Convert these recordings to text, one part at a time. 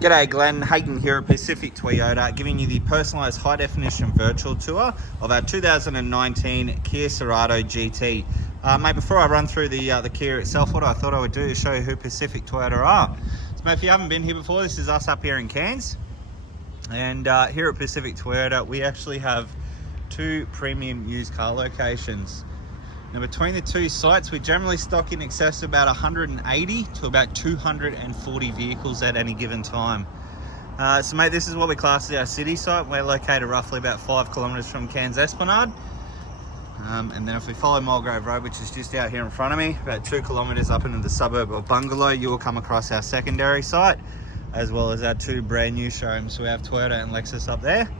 G'day Glenn, Hayden here at Pacific Toyota, giving you the personalised high-definition virtual tour of our 2019 Kia Cerato GT. Mate, before I run through the Kia itself, what I thought I would do is show you who Pacific Toyota are. So mate, if you haven't been here before, this is us up here in Cairns. And here at Pacific Toyota, we actually have two premium used car locations. Now between the two sites, we generally stock in excess of about 180 to about 240 vehicles at any given time. So mate, this is what we class as our city site. We're located roughly about 5 kilometres from Cairns Esplanade. And then if we follow Mulgrave Road, which is just out here in front of me, about 2 kilometres up into the suburb of Bungalow, you will come across our secondary site, as well as our two brand new showrooms. So we have Toyota and Lexus up there,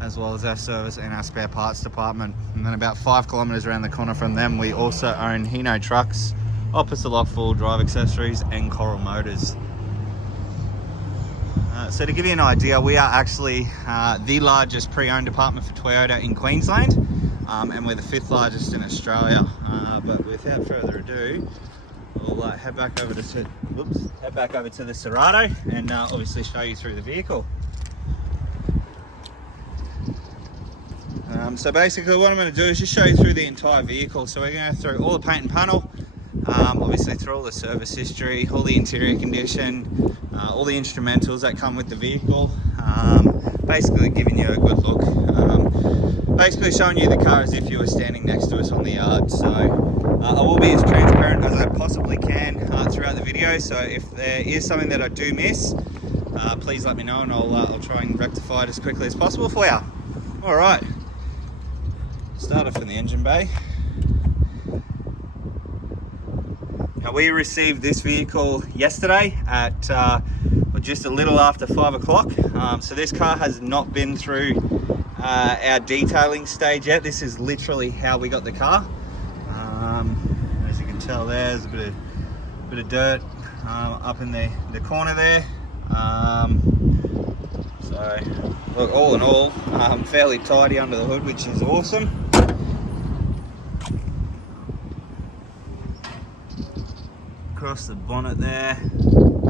as well as our service and our spare parts department. And then about 5 kilometres around the corner from them, we also own Hino Trucks, Opposite Lock Full Drive Accessories and Coral Motors. So to give you an idea, we are actually the largest pre-owned department for Toyota in Queensland, and we're the 5th largest in Australia. But without further ado, we'll head back over to the Cerato and obviously show you through the vehicle. So basically what I'm going to do is just show you through the entire vehicle. So we're going to go through all the paint and panel, obviously through all the service history, all the interior condition, all the instrumentals that come with the vehicle, basically giving you a good look, basically showing you the car as if you were standing next to us on the yard. So I will be as transparent as I possibly can throughout the video, so if there is something that I do miss, please let me know and I'll try and rectify it as quickly as possible for you. Alright, start off in the engine bay. Now we received this vehicle yesterday at just a little after 5 o'clock. So this car has not been through our detailing stage yet. This is literally how we got the car. As you can tell, there's a bit of dirt up in the corner there. So look, all in all, fairly tidy under the hood, which is awesome. Across the bonnet there,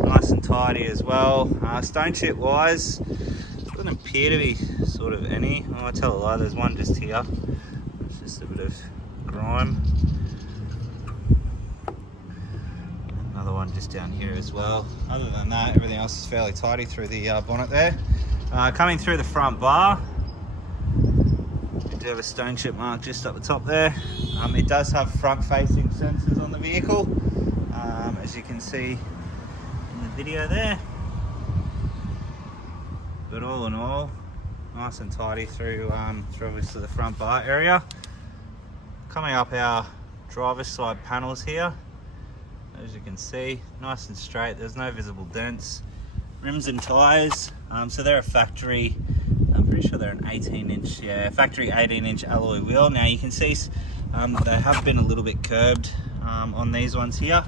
nice and tidy as well. Stone chip wise, doesn't appear to be sort of any. Oh, I tell a lie, there's one just here. It's just a bit of grime. Another one just down here as well. Other than that, everything else is fairly tidy through the bonnet there. Coming through the front bar, we do have a stone chip mark just up the top there. It does have front facing sensors on the vehicle, as you can see in the video there. But all in all, nice and tidy through obviously the front bar area. Coming up our driver's side panels here, as you can see, nice and straight. There's no visible dents. Rims and tyres, so they're a factory, I'm pretty sure they're an 18-inch, factory 18-inch alloy wheel. Now you can see they have been a little bit curbed on these ones here.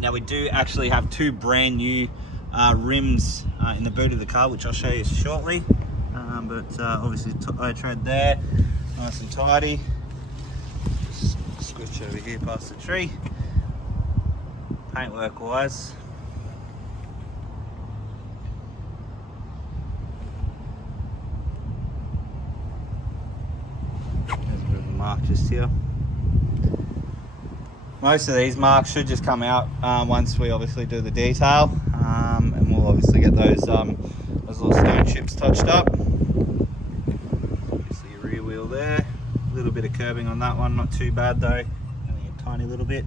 Now we do actually have two brand new rims in the boot of the car, which I'll show you shortly. But obviously toe tread there, nice and tidy. Just switch over here past the tree. Paintwork wise, there's a bit of a mark just here. Most of these marks should just come out once we obviously do the detail, and we'll obviously get those little stone chips touched up. Obviously your rear wheel there, a little bit of curbing on that one, not too bad though, only a tiny little bit.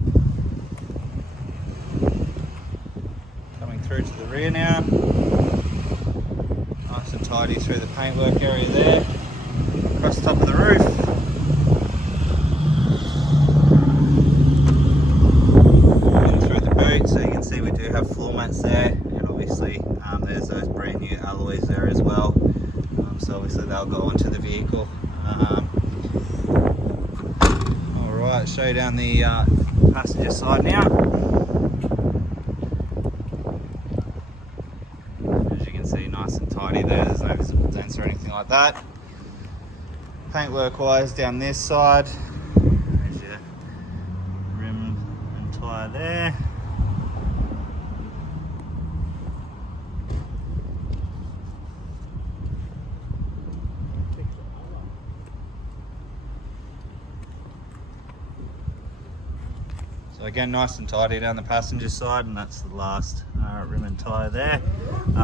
Coming through to the rear now, nice and tidy through the paintwork area there, across the top of the roof. So you can see we do have floor mats there, and obviously there's those brand new alloys there as well. So obviously they'll go onto the vehicle. Alright, show you down the passenger side now. As you can see, nice and tidy there, there's no visible dents or anything like that. Paintwork wise down this side, there's your rim and tyre there. So again, nice and tidy down the passenger side, and that's the last rim and tyre there.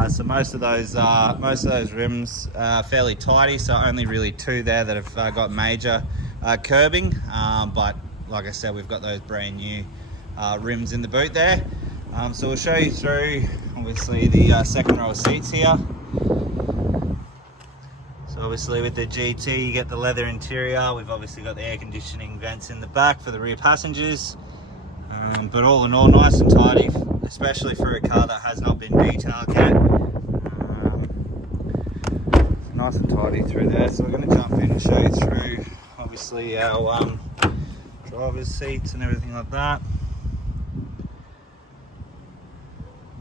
So most of those rims are fairly tidy, so only really 2 there that have got major curbing. But like I said, we've got those brand new rims in the boot there. So we'll show you through, obviously, the second row of seats here. So obviously with the GT, you get the leather interior. We've obviously got the air conditioning vents in the back for the rear passengers. But all in all, nice and tidy, especially for a car that has not been detailed yet. Nice and tidy through there. So we're going to jump in and show you through, obviously, our driver's seats and everything like that.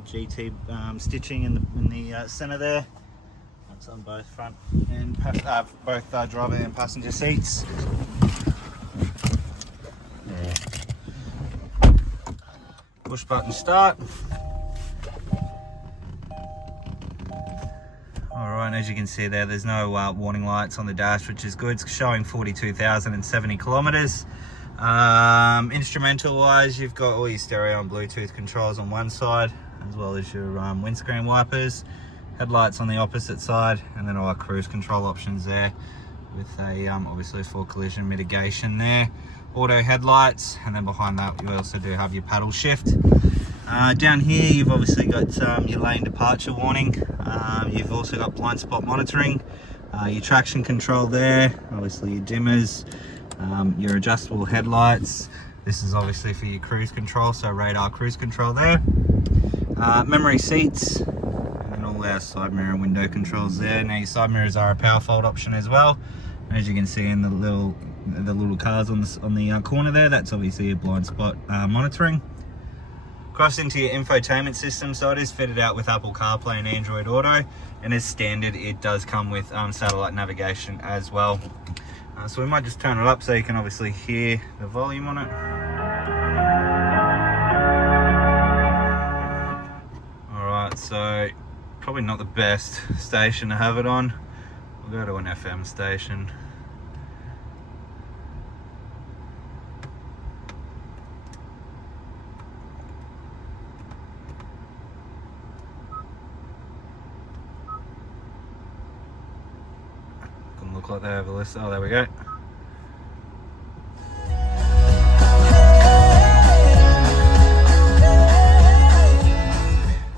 GT stitching in the centre there. That's on both front and both driver and passenger seats. Push button start. Alright, and as you can see there's no warning lights on the dash, which is good. It's showing 42,070 kilometres. Instrumental wise, you've got all your stereo and Bluetooth controls on one side, as well as your windscreen wipers, headlights on the opposite side, and then all our cruise control options there with a obviously for collision mitigation there. Auto headlights, and then behind that you also do have your paddle shift. Down here you've obviously got your lane departure warning. You've also got blind spot monitoring, your traction control there, obviously your dimmers, your adjustable headlights. This is obviously for your cruise control, so radar cruise control there. Memory seats, and all our side mirror and window controls there. Now your side mirrors are a power fold option as well. And as you can see in the little cars on the corner there, that's obviously your blind spot monitoring. Cross into your infotainment system, so it is fitted out with Apple CarPlay and Android Auto, and as standard it does come with satellite navigation as well. So we might just turn it up so you can obviously hear the volume on it. Alright, so probably not the best station to have it on. We'll go to an FM station. Doesn't look like they have a list. Oh, there we go.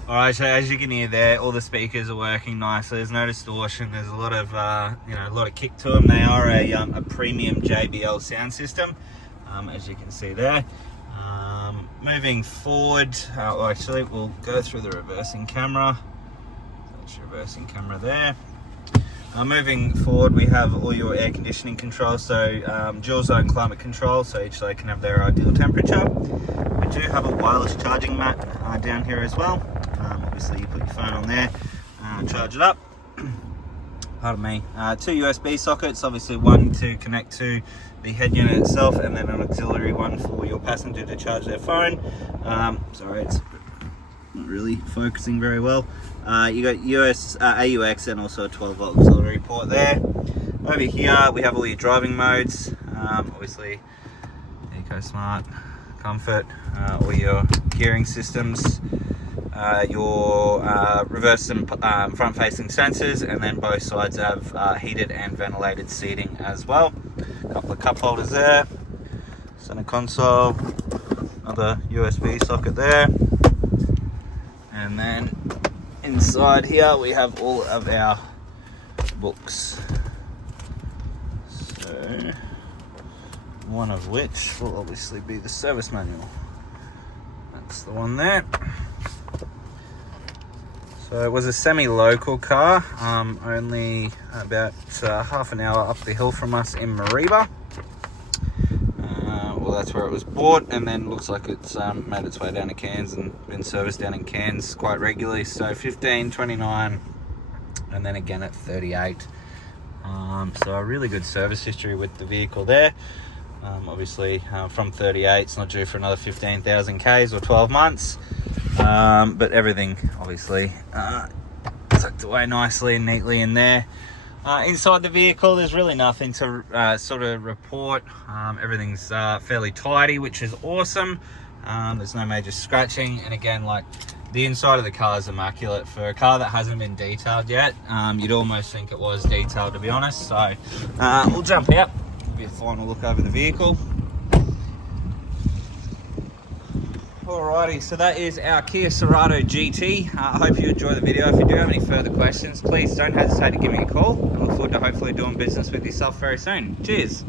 Alright, so as you can hear there, all the speakers are working nicely. There's no distortion. There's a lot of, a lot of kick to them. They are a premium JBL sound system, as you can see there. Moving forward, actually, we'll go through the reversing camera. That's your reversing camera there. Moving forward, we have all your air conditioning controls, so dual zone climate control, so each side can have their ideal temperature. We do have a wireless charging mat down here as well. Obviously you put your phone on there, charge it up. Pardon me. 2 USB sockets, obviously one to connect to the head unit itself, and then an auxiliary one for your passenger to charge their phone. Sorry, it's not really focusing very well. You got AUX and also a 12-volt auxiliary port there. Over here we have all your driving modes, obviously Eco Smart, Comfort, all your gearing systems, your reverse and front-facing sensors, and then both sides have heated and ventilated seating as well. A couple of cup holders there, center console, another USB socket there, and then inside here we have all of our books. So one of which will obviously be the service manual. That's the one there. So it was a semi-local car, only about half an hour up the hill from us in Mariba. Well, that's where it was bought, and then looks like it's made its way down to Cairns and been serviced down in Cairns quite regularly. So 15, 29, and then again at 38. So a really good service history with the vehicle there. Obviously from 38, it's not due for another 15,000 Ks or 12 months. But everything obviously tucked away nicely and neatly in there. Inside the vehicle, there's really nothing to sort of report. Everything's fairly tidy, which is awesome. There's no major scratching, and again, like, the inside of the car is immaculate. For a car that hasn't been detailed yet, you'd almost think it was detailed, to be honest. So we'll jump out, give you a final look over the vehicle. Alrighty, so that is our Kia Cerato GT. I hope you enjoy the video. If you do have any further questions, please don't hesitate to give me a call. I look forward to hopefully doing business with yourself very soon. Cheers.